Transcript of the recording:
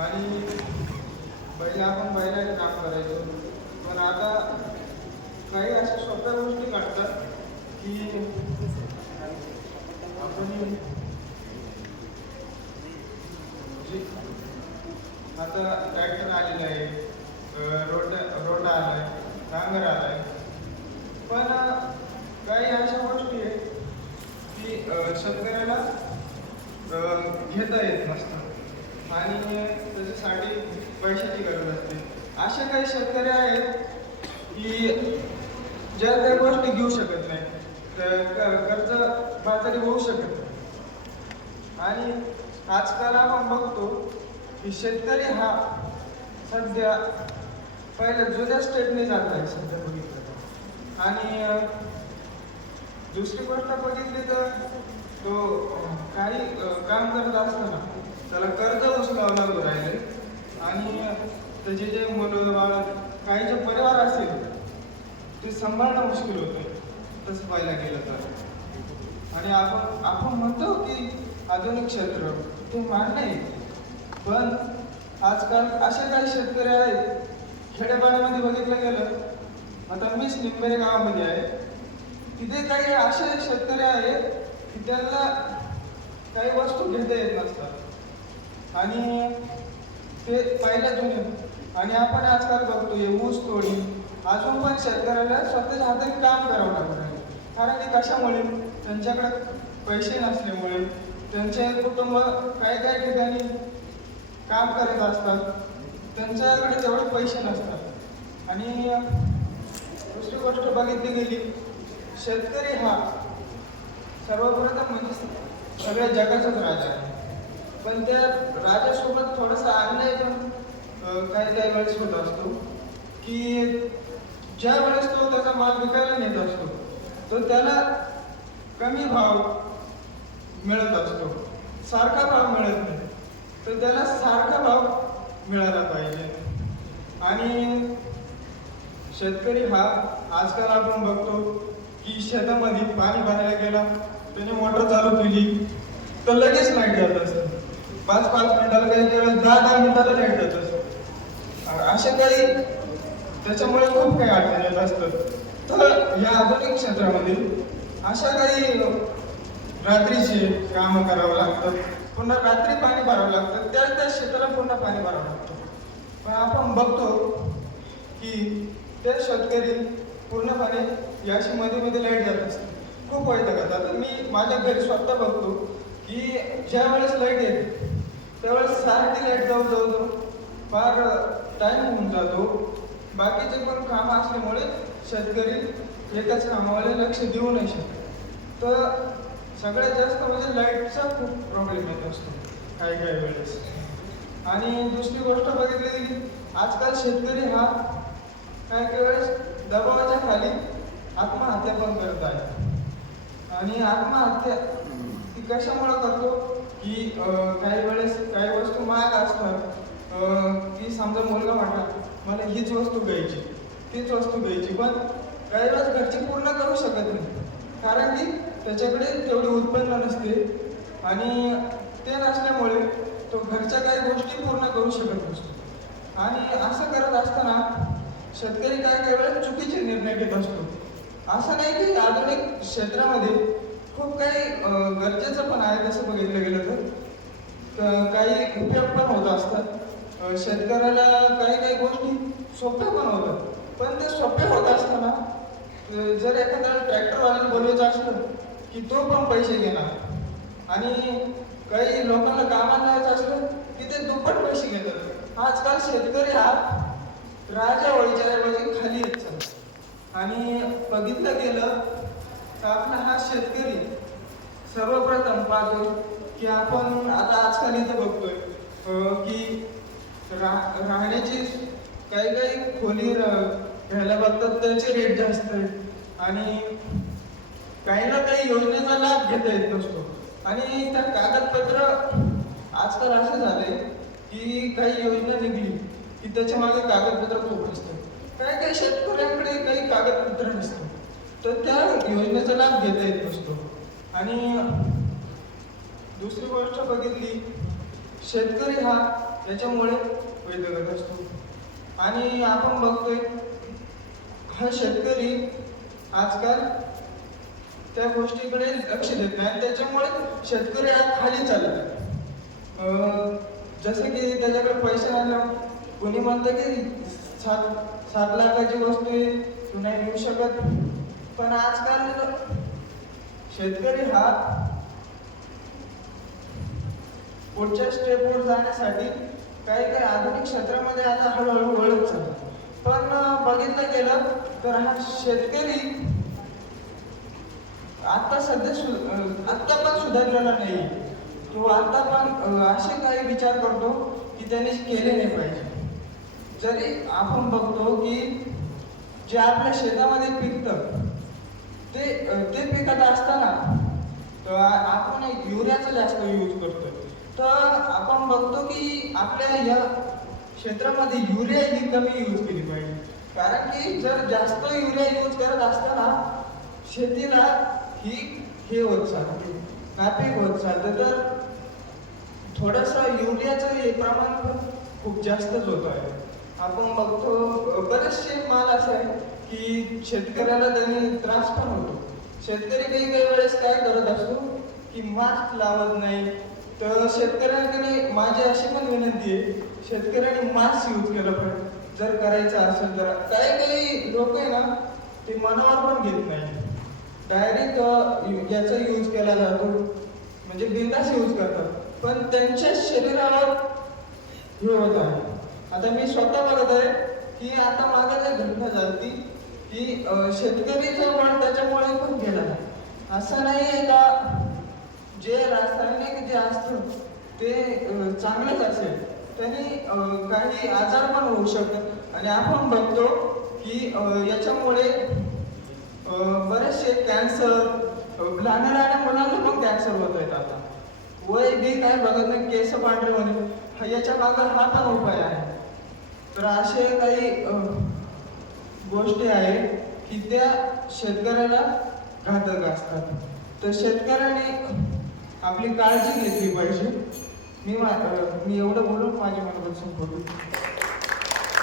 आणि पहिले आपण बैलाने काम करायचो. पण आता काही अशा सोप्या गोष्टी घडतात की आपण म्हणजे आता ट्रॅक्टर आलेलं आहे रोड रोड रोड आलाय नांगर आलाय. पण काही अशा गोष्टी आहेत की शेतकऱ्याला घेता येत नसतात. आणि त्याच्यासाठी पैशाची गरज असते. असे काही शेतकरी आहेत की ज्या काही गोष्टी घेऊ शकत नाही. तर कर्ज बाजारी होऊ शकत नाही. आणि आजकाल आपण बघतो की शेतकरी हा सध्या पहिल्या जुन्या स्टेटने जात आहे सध्या बघितलं आणि दुसरी गोष्ट बघितली तर तो काही काम करत असताना त्याला कर्ज उचलावं लागू राहिले? आणि त्याचे जे मुलं बाळ काही जे परिवार असेल ते सांभाळणं मुश्किल होतं. तसं पाहायला गेलं तर. आणि आपण आपण म्हणतो की आधुनिक क्षेत्र ते मान्य आहे. पण आजकाल असे काही शेतकरी आहेत खेडेपाड्यामध्ये बघितलं गेलं आता मीच निंबेरे गावामध्ये आहे. तिथे काही असे शेतकरी आहेत की त्यांना काही वस्तू घेता येत नसतात. आणि ते पाहिलं जुने आणि आपण आजकाल बघतो ऊस तोडी. अजून पण शेतकऱ्याला स्वतःच्या हाताने काम करावं लागत आहे कारण की कशामुळे? त्यांच्याकडे पैसे नसल्यामुळे. त्यांचे कुटुंब काही काही ठिकाणी काम करत असतात. त्यांच्याकडे तेवढे पैसे नसतात. आणि दुसरी गोष्ट बघितली गेली शेतकरी हा सर्वप्रथम म्हणजे सगळ्या जगाचाच राजा आहे. पण त्या राजासोबत थोडासा अन्याय पण काही काही वेळेस होत असतो की ज्या वेळेस तो त्याचा माल विकायला नेत असतो तो त्याला कमी भाव मिळत असतो. सारखा भाव मिळत नाही. तर त्याला सारखा भाव मिळाला पाहिजे. आणि शेतकरी हा आजकाल आपण बघतो की शेतामध्ये पाणी भरायला गेला त्याने मोटर चालू केली तर लगेच लाइट जात असतं. पाच पाच मिनिटाला काही त्यावेळेस दहा दहा मिनिटाला लाइट जात असतं काही त्याच्यामुळे खूप काही अडचण येत असतात. तर या आधुनिक क्षेत्रामध्ये अशा काही रात्रीचे कामं करावं लागतं. पुन्हा रात्री पाणी भरावं लागतं. त्या त्या शेताला पुन्हा पाणी भरावं लागतं. पण आपण बघतो की त्या शेतकरी पूर्णपणे याशी मध्ये मध्ये लाइट जात असते खूप वाईट करतात आता मी माझ्या घरी स्वतः बघतो की ज्या वेळेस लाइट येते त्यावेळेस सारखी लाइट जाऊ जाऊ जाऊ फार टाईम होऊन जातो. बाकीचे पण कामं असल्यामुळे शेतकरी एकाच कामावर लक्ष देऊ नाही शकत. तर सगळ्यात जास्त म्हणजे लाईटचा खूप प्रॉब्लेम येत असतो. काही काही वेळेस. आणि दुसरी गोष्ट बघितली की आजकाल शेतकरी हा काही काही वेळेस दबावाच्या खाली आत्महत्या पण करत आहे. आणि आत्महत्या ती कशामुळे करतो? की काही वेळेस काही वस्तू महाग असतात की समजा मुलगा म्हटला मला हीच वस्तू घ्यायची तीच वस्तू घ्यायची पण काही वेळेस घरची पूर्ण करू शकत नाही. कारण की त्याच्याकडे तेवढी उत्पन्न नसते आणि ते नसल्यामुळे तो घरच्या काही गोष्टी पूर्ण करू शकत नसतो. आणि असं करत असताना शेतकरी काय काही वेळेस चुकीचे निर्णय घेत असतो. असं नाही की आधुनिक क्षेत्रामध्ये खूप काही गरजेचं पण आहे तसं बघितलं गेलं तर. काही उपयोग पण होत असतात. शेतकऱ्याला काही काही गोष्टी सोप्या पण होतात. पण ते सोपे होत असताना जर एखाद्याला ट्रॅक्टरवाल्याला बोलवायचं असलं की तो पण पैसे घेणार. आणि काही लोकांना कामाला लावायचं असलं की ते दुप्पट पैसे घेतात. आजकाल शेतकरी हा राजा वळीच्या ऐवजी खाली येत आणि बघितलं गेलं आपला हा शेतकरी सर्वप्रथम पाहतो की आपण आता आजकाल इथं बघतोय की रा राहण्याची काही काही खोली घ्यायला बघतात त्यांचे रेट जास्त आहेत. आणि काही ना काही योजनेचा लाभ घेता येत नसतो. आणि त्या कागदपत्र आजकाल असं झालंय की काही योजना निघली की त्याच्यामागे कागदपत्र खूप असतं काही काही शेतकऱ्यांकडे काही कागदपत्र नसतं तर त्या योजनेचा लाभ घेता येत नसतो. आणि दुसरी गोष्ट बघितली शेतकरी हा त्याच्यामुळे करत असतो. आणि आपण बघतोय हा शेतकरी आजकाल त्या गोष्टीकडे लक्ष देत नाही. आणि त्याच्यामुळे शेतकरी आज खाली चालत आहे. जसं की त्याच्याकडे पैसे नाही कोणी म्हणतं की सात सात लाखाची वस्तू आहे नाही मिळू शकत. पण आजकाल शेतकरी हा पुढच्या स्टेपवर जाण्यासाठी काही काही आधुनिक क्षेत्रामध्ये आता हळूहळू वळत पण बघितलं गेलं तर हा शेतकरी आता सध्या सु आत्ता पण सुधारलेला नाही तो आता पण असे काही विचार करतो की त्याने केले नाही पाहिजे. जरी आपण बघतो की जे आपल्या शेतामध्ये पिकतं ते ते पिकत असताना आपण एक युरियाचा जास्त यूज करतो तर आपण बघतो की आपल्या या क्षेत्रामध्ये युरिया ही कमी यूज केली पाहिजे. कारण की जर जास्त युरिया यूज करत असताना शेतीला ही हे होत चालते नापीक होत चालतं. तर थोडंसं युरियाचं हे प्रमाण खूप जास्तच होत आहे. आपण बघतो बरेचसे माल असे आहे की शेतकऱ्याला त्यांनी त्रास पण होतो. शेतकरी काही काही वेळेस काय करत असतो की मास्क लावत नाही. तर शेतकऱ्यांकडे माझी अशी पण विनंती आहे शेतकऱ्यांनी मास्क यूज केलं पाहिजे. जर करायचं असेल तर. काही काही लोक आहे ना ते मनावर पण घेत नाही. डायरेक्ट याचा यूज केला जातो. म्हणजे बिंदास यूज करतात. पण त्यांच्या शरीरावर हे होत आहे. आता मी स्वतः बघत आहे की आता मागे घटना झाली की शेतकरी शेतकरीचं पण त्याच्यामुळे पण गेला असं नाही आहे का जे रासायनिक जे असतं ते चांगलंच असेल. त्यांनी काही आजार पण होऊ शकतात. आणि आपण बघतो की याच्यामुळे बरेचसे कॅन्सर लहान लहान मुलांना पण कॅन्सर होत आहेत आता. वय बी काय बघत नाही केस पांढरे होणे. हा याच्या मागं हा पण उपाय आहे. तर असे काही गोष्टी आहेत की त्या शेतकऱ्याला घातक असतात. तर शेतकऱ्याने आपली काळजी घेतली पाहिजे. मी मा- मी एवढं बोलून माझी मनोगत बोलू